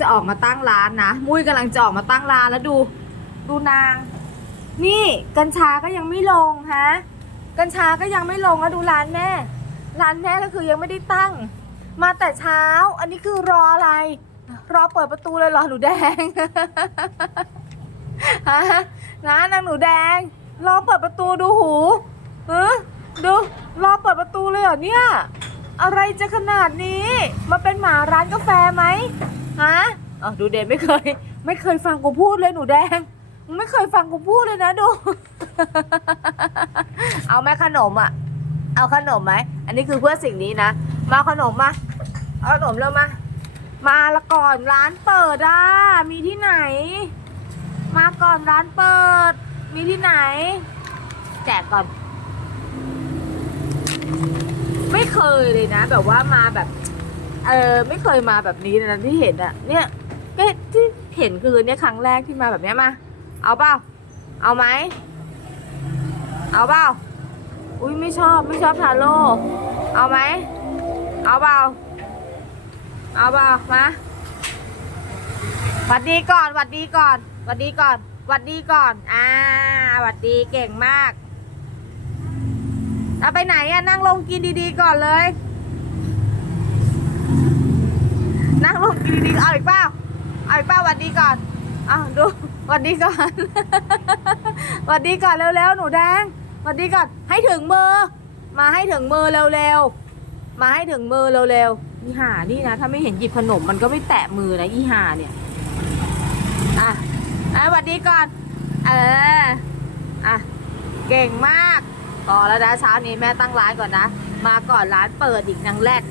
จะออกมาตั้งร้านนะ มุ้ยกำลังจะออกมาตั้งร้านแล้วดู ดูนาง นี่กัญชาก็ยังไม่ลงฮะ กัญชาก็ยังไม่ลงแล้วดูร้านแม่ ร้านแม่ก็คือยังไม่ได้ตั้ง มาแต่เช้า อันนี้คือรออะไร รอเปิดประตูเลยหรอหนูแดง ฮะนะนางหนูแดง รอเปิดประตูดูหูเออดู รอเปิดประตูเลยเหรอเนี่ย อะไรจะขนาดนี้ มาเป็นหมาร้านกาแฟไหมฮะอ๋อดูเดนไม่เคย ไม่เคยฟังกูพูดเลยหนูแดงมึงไม่เคยฟังกูพูดเลยนะดู เอาไหมขนมอะ เอาขนมไหม อันนี้คือเพื่อสิ่งนี้นะมาเอาขนมมา เอาขนมแล้วมา มาละก่อนร้านเปิดอะ มีที่ไหน มาก่อนร้านเปิด มีที่ไหน แจกก่อน ไม่ เคยเลยนะ แบบว่ามาแบบ เออไม่เคยมาแบบนี้เลยนะที่เห็นอะเนี่ยก็ที่เห็นคือเนี่ยครั้งแรกที่มาแบบเนี้ยมา เอาเปล่าเอาไหมเอาเปล่าอุ้ยไม่ชอบไม่ชอบทาโร่เอาไหมเอาเปล่าเอาเปล่ามาหวัดดีก่อนหวัดดีก่อนหวัดดีก่อนหวัดดีก่อน อ่าหวัดดีเก่งมาก เอาไปไหนอะนั่งลงกินดีๆก่อนเลย นั่งลงกินดีๆเอาอีกเปล่าเอาอีกเปล่าวัดดีก่อนเอาดูวัดดีก่อนวัดดีก่อนเร็วๆหนูแดงวัดดีก่อนให้ถึงมือ มาให้ถึงมือเร็วๆมาให้ถึงมือเร็วๆอีห่านี่นะถ้าไม่เห็นหยิบขนมมันก็ไม่แตะมือนะอีห่าเนี่ยอะอะวัดดีก่อน เอออะเก่งมาก พอแล้วนะเช้านี้แม่ตั้งร้านก่อนนะ มาก่อนร้านเปิดอีกนางแรด